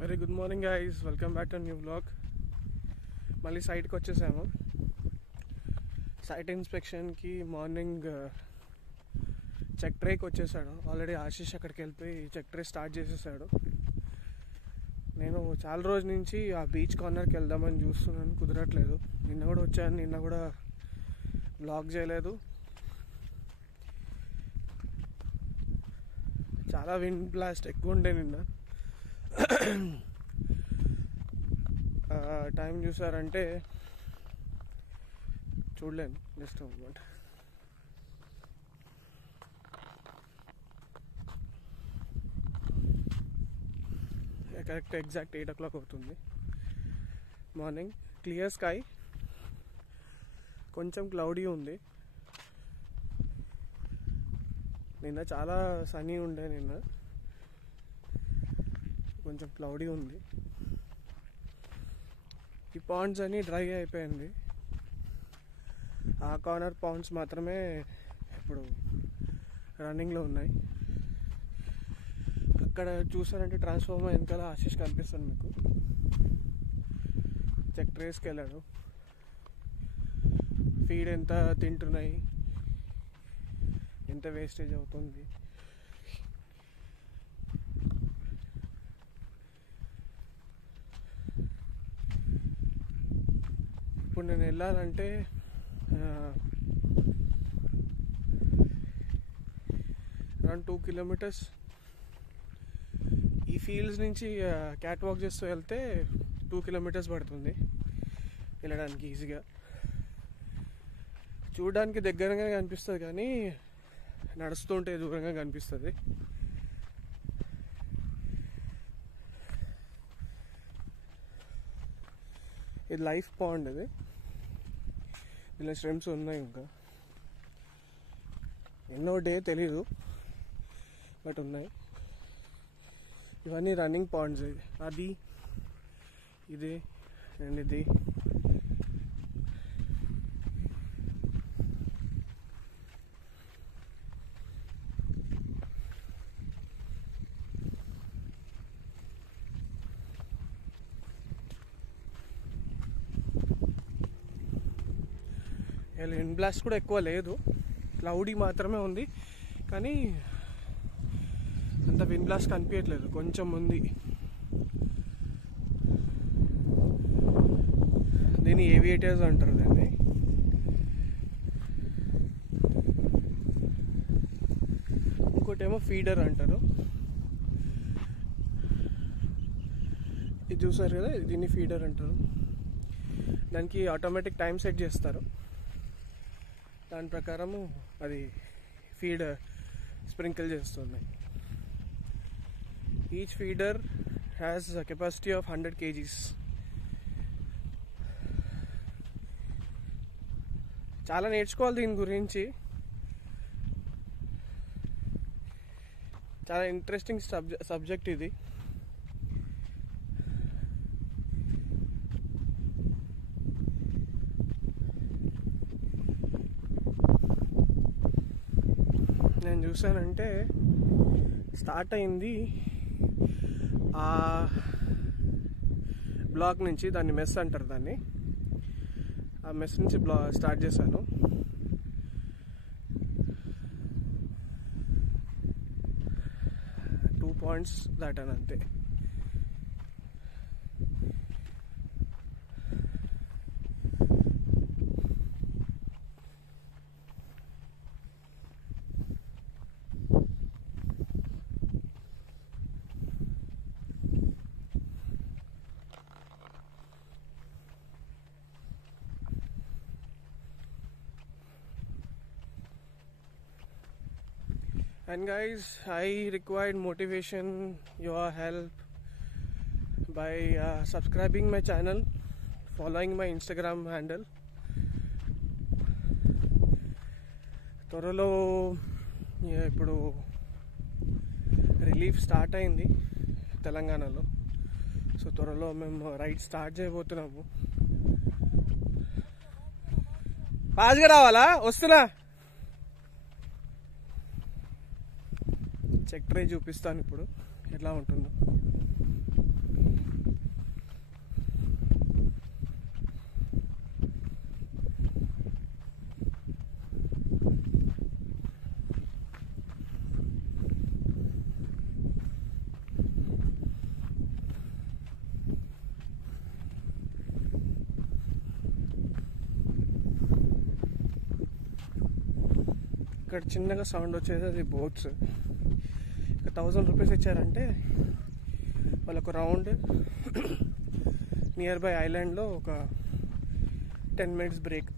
Very good morning guys, welcome back to new vlog. మళ్ళీ సైట్కి వచ్చేసాము. సైట్ ఇన్స్పెక్షన్కి మార్నింగ్ చెక్ ట్రేకి వచ్చేసాడు. ఆల్రెడీ ఆశీష్ అక్కడికి వెళ్ళిపోయి చెక్ ట్రే స్టార్ట్ చేసేసాడు. నేను చాలా రోజుల నుంచి ఆ బీచ్ కార్నర్కి వెళ్దామని చూస్తున్నాను, కుదరట్లేదు. నిన్న కూడా వచ్చాను, నిన్న కూడా వ్లాగ్ చేయలేదు. చాలా విండ్ బ్లాస్ట్ ఎక్కువ ఉండే నిన్న. టైం చూసారంటే చూడలేను, జస్ట్ అనమాట. కరెక్ట్ ఎగ్జాక్ట్ 8 o'clock అవుతుంది మార్నింగ్. క్లియర్ స్కై, కొంచెం క్లౌడీ ఉంది. నిన్న చాలా సన్నీ ఉండే, నిన్న కొంచెం క్లౌడీ ఉంది. ఈ పాండ్స్ అన్నీ డ్రై అయిపోయింది. ఆ కార్నర్ పాండ్స్ మాత్రమే ఇప్పుడు రన్నింగ్లో ఉన్నాయి. అక్కడ చూసారంటే ట్రాన్స్ఫార్మర్ వెనకాల ఆశీష్ కనిపిస్తుంది మీకు. చెక్ ట్రేస్కి వెళ్ళాడు. ఫీడ్ ఎంత తింటున్నాయి, ఎంత వేస్టేజ్ అవుతుంది. ఇప్పుడు నేను వెళ్ళాలంటే అరౌండ్ 2 kilometers ఈ ఫీల్డ్స్ నుంచి క్యాట్ వాక్ చేస్తూ వెళ్తే 2 kilometers పడుతుంది వెళ్ళడానికి ఈజీగా. చూడడానికి దగ్గరగా కనిపిస్తుంది కానీ నడుస్తుంటే దూరంగా కనిపిస్తుంది. ఇది లైఫ్ పాండ్, ఇది ఇలా స్ట్రిమ్స్ ఉన్నాయి. ఇంకా ఎన్నో డే తెలీదు, బట్ ఉన్నాయి. ఇవన్నీ రన్నింగ్ పాండ్స్. అది ఇది అండ్ ఇది. విండ్ బ్లాస్ట్ కూడా ఎక్కువ లేదు, క్లౌడీ మాత్రమే ఉంది. కానీ అంత విండ్ బ్లాస్ట్ కనిపించట్లేదు, కొంచెం ఉంది. దీన్ని ఏవియేటర్స్ అంటారు దాన్ని. ఇంకోటేమో ఫీడర్ అంటారు. ఇది చూసారు కదా, దీన్ని ఫీడర్ అంటారు. దానికి ఆటోమేటిక్ టైం సెట్ చేస్తారు. దాని ప్రకారము అది ఫీడ్ స్ప్రింకిల్ చేస్తుంది. Each feeder has capacity of 100 kgs. చాలా నేర్చుకోవాలి దీని గురించి. చాలా ఇంట్రెస్టింగ్ సబ్జెక్ట్ ఇది. నేను చూసానంటే స్టార్ట్ అయింది ఆ బ్లాక్ నుంచి. దాన్ని మెస్ అంటారు దాన్ని. ఆ మెస్ నుంచి స్టార్ట్ చేశాను. టూ పాయింట్స్ దాటాను అంతే. And guys, I required motivation, your help by subscribing my channel, following my Instagram handle. త్వరలో ఇప్పుడు రిలీఫ్ స్టార్ట్ అయింది తెలంగాణలో. సో త్వరలో మేము రైడ్ స్టార్ట్ చేయబోతున్నాము. ఫాస్ట్గా రావాలా? వస్తున్నా. చెక్ ట్రై చూపిస్తాను ఇప్పుడు ఎట్లా ఉంటుందో. అక్కడ చిన్నగా సౌండ్ వచ్చేది, అది బోట్స్. ఇక 1000 రూపీస్ ఇచ్చారంటే వాళ్ళకు రౌండ్ నియర్ బై ఐలాండ్లో ఒక 10 minutes బ్రేక్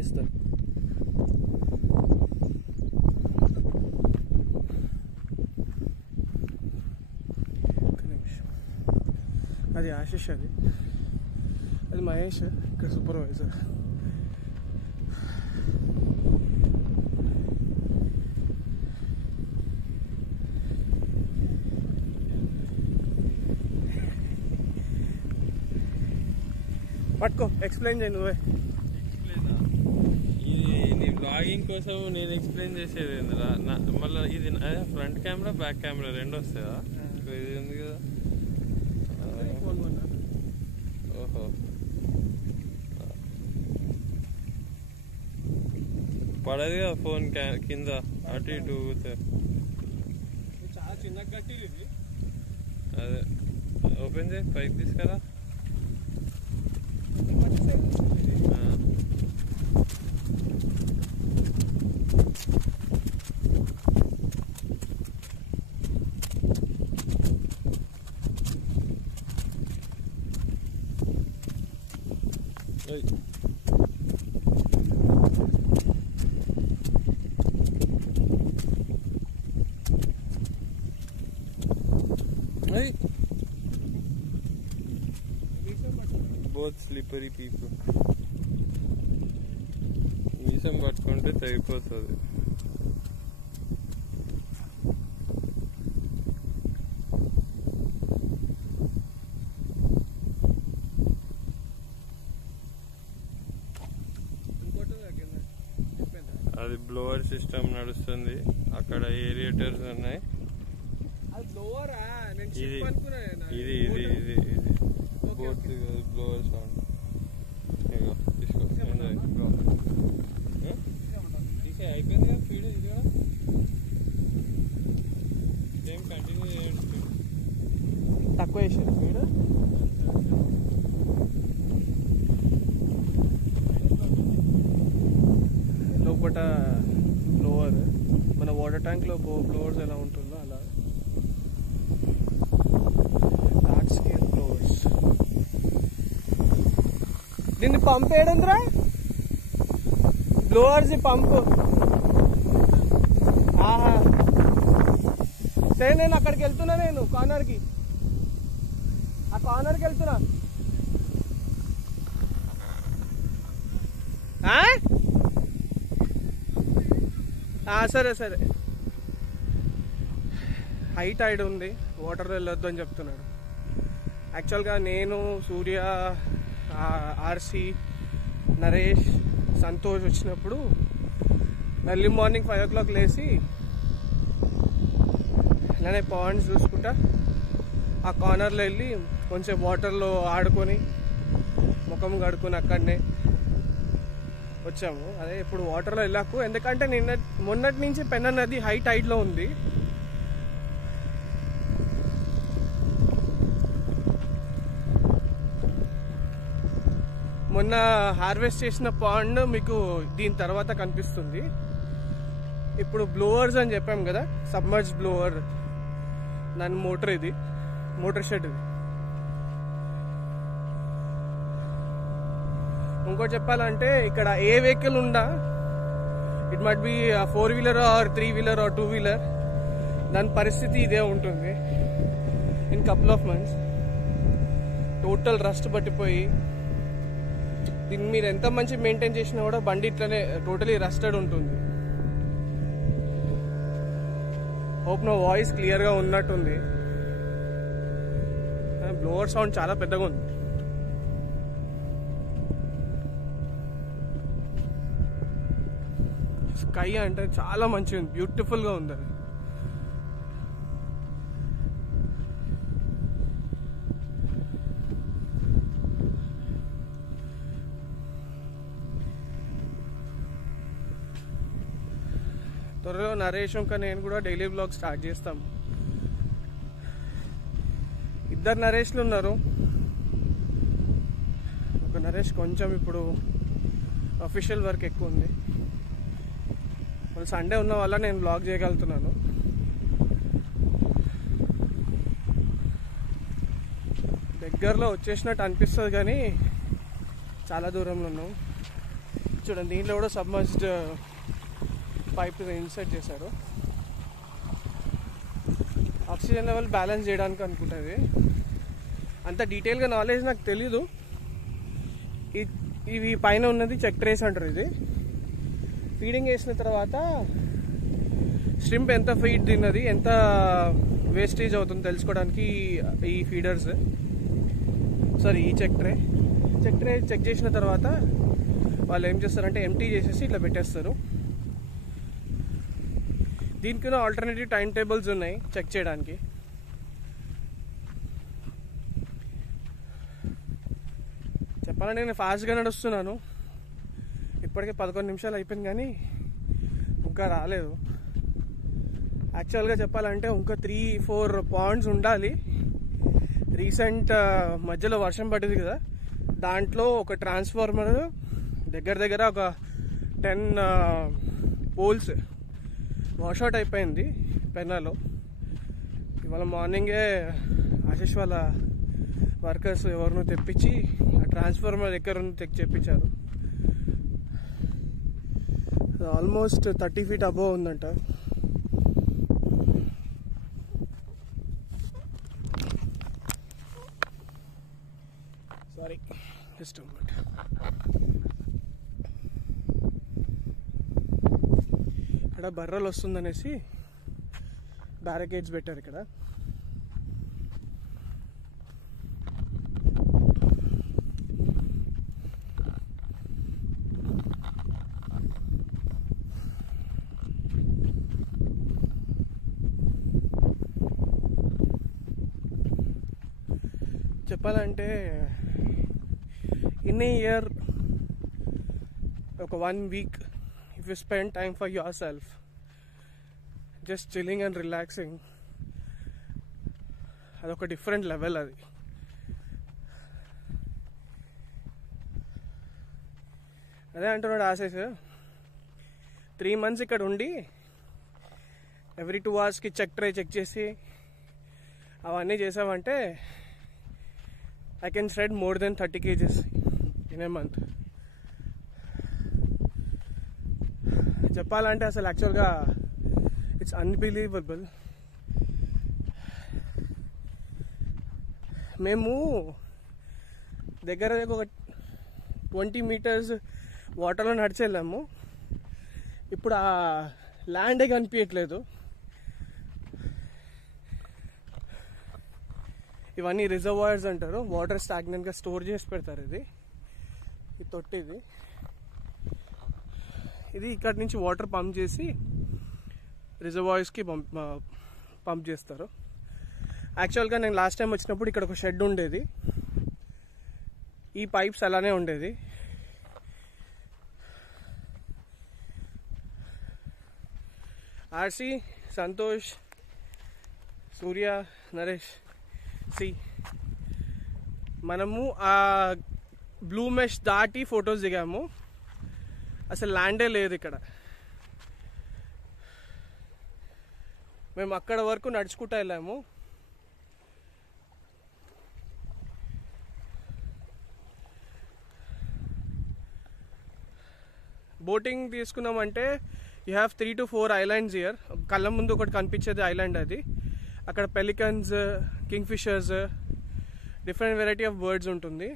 ఇస్తారు. అది ఆశిష్, అది మహేష్, ఇక్కడ సూపర్వైజర్. పట్టుకో, ఎక్స్ప్లెయిన్ చేయి నువ్వే. ఇది బ్లాగింగ్ కోసం నేను ఎక్స్ప్లెయిన్ చేసేది ఏందిరా, మళ్ళీ ఇది ఫ్రంట్ కెమెరా బ్యాక్ కెమెరా రెండు వస్తాయా? ఇది ఉంది కదా. ఓహో, పడదు కదా ఫోన్ కింద అటు ఇటు ఊగుతే. చాలా చిన్నగా కట్టి ఇది. అదే ఓపెన్ చేయి, పైకి తీసుకురా. Both slippery people. మీసం పట్టుకుంటే తెగిపోతుంది. అది బ్లోవర్ సిస్టమ్ నడుస్తుంది, అక్కడ ఏరియేటర్స్ ఉన్నాయి. ఇది ఇది ఇది ఇది ఇది బోట్ బ్లోవర్ సౌండ్. ఇగో తీసుకో, తీసే అయిపోయింది కదా ఫీడ్. ఇది కూడా సేమ్ కంటిన్యూ చేయండి. తక్కువ వేసాను ఫీడ్. లోపల బ్లోవర్, మన వాటర్ ట్యాంక్లో బ్లోవర్స్ ఎలా ఉంటుందో అలా లార్జ్ స్కేల్ బ్లోవర్స్. దీన్ని పంప్ వేయడంద్రా, బ్లోవర్స్ పంప్. ఆహా, సరే నేను అక్కడికి వెళ్తున్నా, నేను కార్నర్కి, ఆ కార్నర్కి వెళ్తున్నా. సరే సరే. హై టైడ్ ఉంది, వాటర్ వెళ్ళొద్దు అని చెప్తున్నాడు. యాక్చువల్గా నేను, సూర్య, ఆర్సి, నరేష్, సంతోష్ వచ్చినప్పుడు ఎర్లీ మార్నింగ్ 5 o'clock లేచి ఇలానే పాయింట్స్ చూసుకుంటా ఆ కార్నర్లో వెళ్ళి కొంచెం వాటర్లో ఆడుకొని ముఖం కడుక్కొని అక్కడనే వచ్చాము. అదే ఇప్పుడు వాటర్లో వెళ్ళాకు, ఎందుకంటే మొన్నటి నుంచి పెన్నా నది హై టైడ్లో ఉంది. మొన్న హార్వెస్ట్ చేసిన పాండ్ మీకు దీని తర్వాత కనిపిస్తుంది. ఇప్పుడు బ్లోవర్స్ అని చెప్పాం కదా, సబ్మర్జ్ బ్లోవర్, దాని మోటార్, ఇది మోటార్ షెడ్. ఇది ఇంకోటి చెప్పాలంటే ఇక్కడ ఏ వెహికల్ ఉండా, it must be 4-wheeler or 3-wheeler or 2-wheeler, దాని పరిస్థితి ఇదే ఉంటుంది. In couple of months total rust పట్టిపోయి, దీన్ని మీరు ఎంత మంచి మెయింటైన్ చేసినా కూడా బండి ఇట్లనే టోటలీ రస్టెడ్ ఉంటుంది. హోప్ నా వాయిస్ క్లియర్గా ఉన్నట్టుంది. బ్లోవర్ సౌండ్ చాలా పెద్దగా ఉంది. స్కై అంటే చాలా మంచిగా ఉంది, బ్యూటిఫుల్గా ఉంది. అది త్వరలో నరేష్ ఇంకా నేను కూడా డైలీ బ్లాగ్ స్టార్ట్ చేస్తాం. ఇద్దరు నరేష్లు ఉన్నారు. ఒక నరేష్ కొంచెం ఇప్పుడు అఫీషియల్ వర్క్ ఎక్కువ ఉంది. సండే ఉన్న వల్ల నేను బ్లాగ్ చేయగలుగుతున్నాను. దగ్గరలో వచ్చేసినట్టు అనిపిస్తుంది కానీ చాలా దూరంలో ఉన్నాం. చూడండి, దీంట్లో కూడా సబ్మర్జ్డ్ పైప్ ఇన్సర్ట్ చేశారు. ఆక్సిజన్ లెవెల్ బ్యాలెన్స్ చేయడానికి అనుకుంటుంది. అంత డీటెయిల్గా నాలెడ్జ్ నాకు తెలీదు. ఇవి పైన ఉన్నది చెక్ ట్రేస్ అంటారు. ఇది ఫీడింగ్ వేసిన తర్వాత ష్రింప్ ఎంత ఫీడ్ తిన్నది, ఎంత వేస్టేజ్ అవుతుంది తెలుసుకోవడానికి ఈ ఫీడర్స్, సారీ ఈ చెక్ ట్రే చెక్ చేసిన తర్వాత వాళ్ళు ఏం చేస్తారంటే ఎంటీ చేసేసి ఇట్లా పెట్టేస్తారు. దీనికి ఆల్టర్నేటివ్ టైం టేబుల్స్ ఉన్నాయి చెక్ చేయడానికి. చెప్పాలంటే నేను ఫాస్ట్గా నడుస్తున్నాను. ఇప్పటికే 11 నిమిషాలు అయిపోయింది కానీ ఇంకా రాలేదు. యాక్చువల్గా చెప్పాలంటే ఇంకా 3-4 పాయింట్స్ ఉండాలి. రీసెంట్ మధ్యలో వర్షం పడింది కదా, దాంట్లో ఒక ట్రాన్స్ఫార్మర్ దగ్గర ఒక 10 పోల్స్ వాషౌట్ అయిపోయింది పెన్నాలో. ఇవాళ మార్నింగే ఆశీష్ వాళ్ళ వర్కర్స్ ఎవరినో తెప్పించి ఆ ట్రాన్స్ఫార్మర్ దగ్గర చెక్ చేయించారు. ఆల్మోస్ట్ 30 feet అబోవ్ ఉందంట. సారీ, జస్ట్ ఇక్కడ బర్రెలు వస్తుందనేసి బ్యారికేడ్స్ పెట్టారు ఇక్కడ. చెప్పాలంటే ఇన్ ఏ ఇయర్ ఒక 1 week if you spend time for yourself, just chilling and relaxing, అదొక డిఫరెంట్ లెవెల్. అది అదే అంటున్నాడు ఆశీష్, 3 months ఇక్కడ ఉండి every 2 hours check try check చేసి అవన్నీ చేసామంటే I can shred more than 30 kgs in a month. చెప్పాలంటే అసలు యాక్చువల్గా ఇట్స్ అన్బిలీవబుల్. మేము దగ్గర ఒక 20 meters వాటర్లో నడిచి వెళ్ళాము. ఇప్పుడు ఆ ల్యాండే కనిపించట్లేదు. ఇవన్నీ రిజర్వాయర్స్ అంటారు, వాటర్ స్టాగ్నెంట్గా స్టోర్ చేసి పెడతారు. ఇది తొట్టిది. ఇది ఇక్కడ నుంచి వాటర్ పంప్ చేసి రిజర్వాయర్స్కి పంప్ చేస్తారు. యాక్చువల్గా నేను లాస్ట్ టైం వచ్చినప్పుడు ఇక్కడ ఒక షెడ్ ఉండేది, ఈ పైప్స్ అలానే ఉండేది. ఆర్సి, సంతోష్, సూర్య, నరేష్, మనము ఆ బ్లూ మెష్ దాటి ఫొటోస్ దిగాము. అసలు ల్యాండే లేదు ఇక్కడ. మేము అక్కడ వరకు నడుచుకుంటూ వెళ్ళాము. బోటింగ్ తీసుకున్నామంటే you have 3 to 4 islands here. కళ్ళ ముందు ఒకటి కనిపించేది ఐలాండ్. అది అక్కడ pelicans, kingfishers, different variety of birds ఉంటుంది.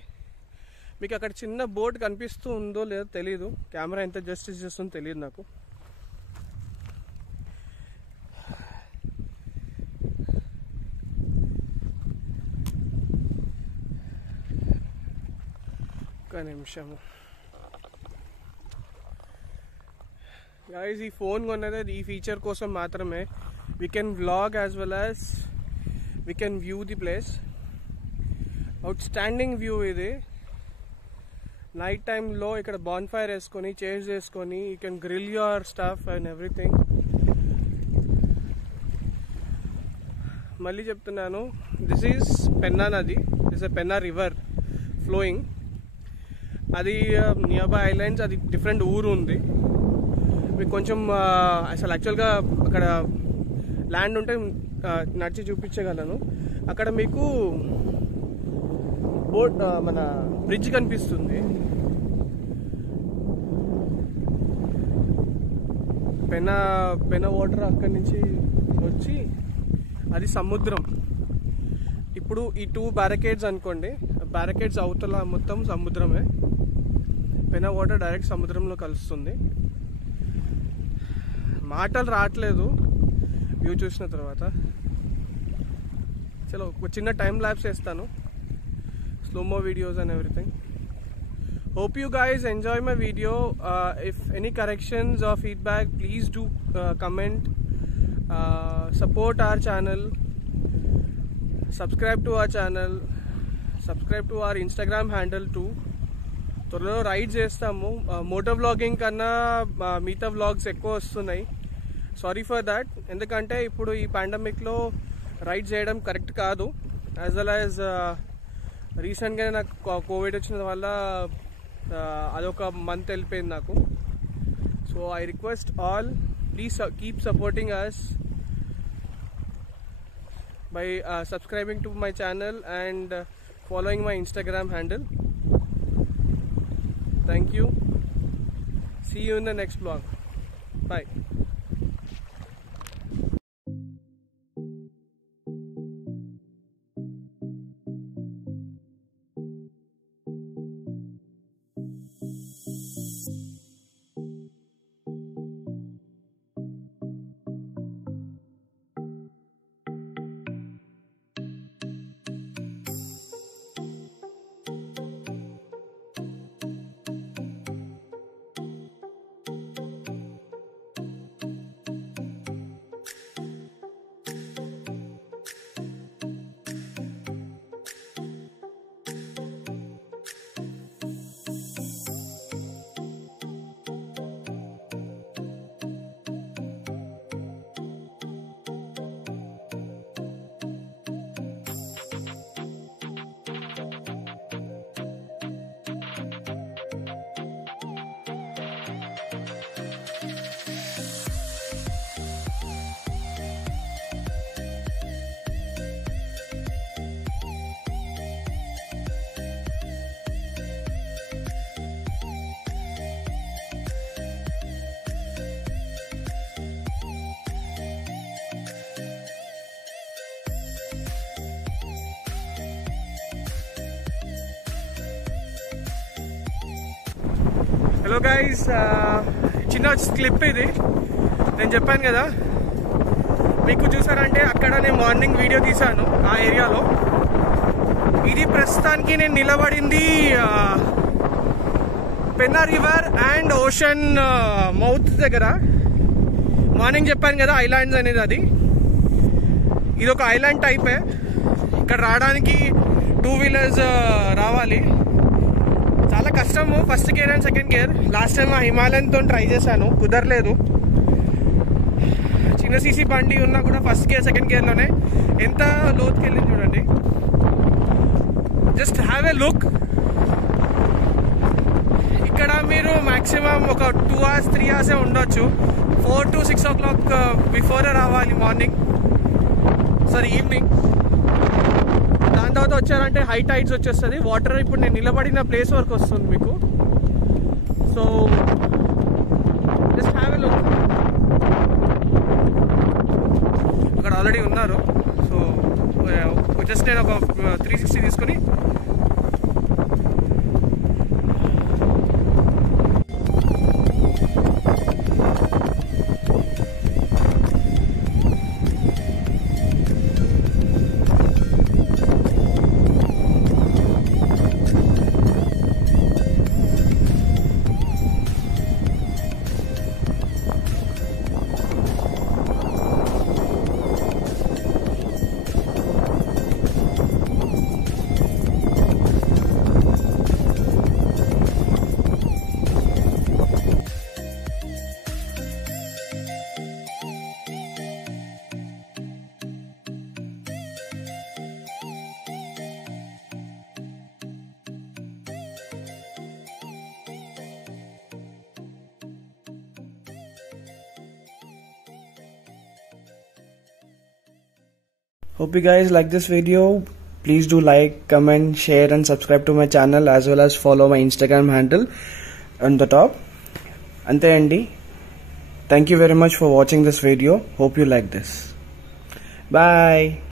మీకు అక్కడ చిన్న బోట్ కనిపిస్తూ ఉందో లేదో తెలీదు, కెమెరా ఎంత జస్టిస్ చేస్తుందో తెలియదు నాకు. ఒక్క నిమిషము గాయ్స్, ఈ ఫోన్ కొన్నది ఈ ఫీచర్ కోసం మాత్రమే. we can vlog as well as we can view the place. outstanding view ఇది. నైట్ టైంలో ఇక్కడ బాన్ఫైర్ వేసుకొని చైర్స్ వేసుకొని you can grill your stuff and everything. మళ్ళీ చెప్తున్నాను, దిస్ ఈజ్ పెన్నా నది, this a Penna river flowing. అది నియర్ బై ఐలాండ్స్, అది డిఫరెంట్ ఊరు ఉంది. మీకు కొంచెం అసలు యాక్చువల్గా అక్కడ ల్యాండ్ ఉంటే నడిచి చూపించగలను. అక్కడ మీకు బోట్ మన బ్రిడ్జ్ కనిపిస్తుంది. పెన వాటర్ అక్కడి నుంచి వచ్చి అది సముద్రం. ఇప్పుడు ఈ 2 బ్యారికేడ్స్ అనుకోండి, బ్యారికేడ్స్ అవతల మొత్తం సముద్రమే. పెన వాటర్ డైరెక్ట్ సముద్రంలో కలుస్తుంది. మాటలు రావట్లేదు వ్యూ చూసిన తర్వాత. చలో ఒక చిన్న టైం ల్యాప్స్ వేస్తాను, slow-mo videos and everything. Hope you guys enjoy my video. If any corrections or feedback, please do comment. Support our channel. Subscribe to our channel. Subscribe to our Instagram handle too. త్వరలో ride చేస్తాము. Moto vlogging కన్నా మిగతా vlogs ఎక్కువ వస్తున్నాయి. Sorry for that. ఎందుకంటే ఇప్పుడు ఈ పాండమిక్లో ride చేయడం కరెక్ట్ కాదు. యాజ్ వెల్ యాజ్ రీసెంట్గానే నాకు కోవిడ్ వచ్చిన వల్ల అదొక మంత్ వెళ్ళిపోయింది నాకు. So I request all, please keep supporting us by subscribing to my channel and following my Instagram handle. Thank you. See you in the next vlog. Bye. Hello guys, చిన్న clip ఇది. నేను చెప్పాను కదా మీకు, చూసారంటే అక్కడ నేను మార్నింగ్ వీడియో తీశాను ఆ ఏరియాలో. ఇది ప్రస్తుతానికి నేను నిలబడింది Penna river and ocean mouth దగ్గర. మార్నింగ్ చెప్పాను కదా ఐలాండ్స్ అనేది, అది ఇది ఒక ఐలాండ్ టైపే. ఇక్కడ రావడానికి 2 వీలర్స్ రావాలి. చాలా కష్టము first gear and second gear. Last time ఆ హిమాలయన్తో ట్రై చేశాను, కుదరలేదు. చిన్న సీసీ బండి ఉన్నా కూడా ఫస్ట్ గేర్ సెకండ్ గేర్లోనే ఎంత లోతుకి వెళ్ళింది చూడండి. Just have a look. ఇక్కడ మీరు మ్యాక్సిమం ఒక 2 hours 3 hours ఉండొచ్చు. 4 to 6 o'clock బిఫోరే రావాలి మార్నింగ్, సారీ ఈవినింగ్. దాని తర్వాత వచ్చారంటే హై టైడ్స్ వచ్చేస్తుంది. వాటర్ ఇప్పుడు నేను నిలబడిన ప్లేస్ వరకు వస్తుంది మీకు. So just have a look. అక్కడ ఆల్రెడీ ఉన్నారు. సో జస్ట్ నేను ఒక 360 తీసుకుని Hope you guys like this video. Please do like, comment, share and subscribe to my channel, as well as follow my Instagram handle on the top. Ante andi. Thank you very much for watching this video. Hope you like this. Bye.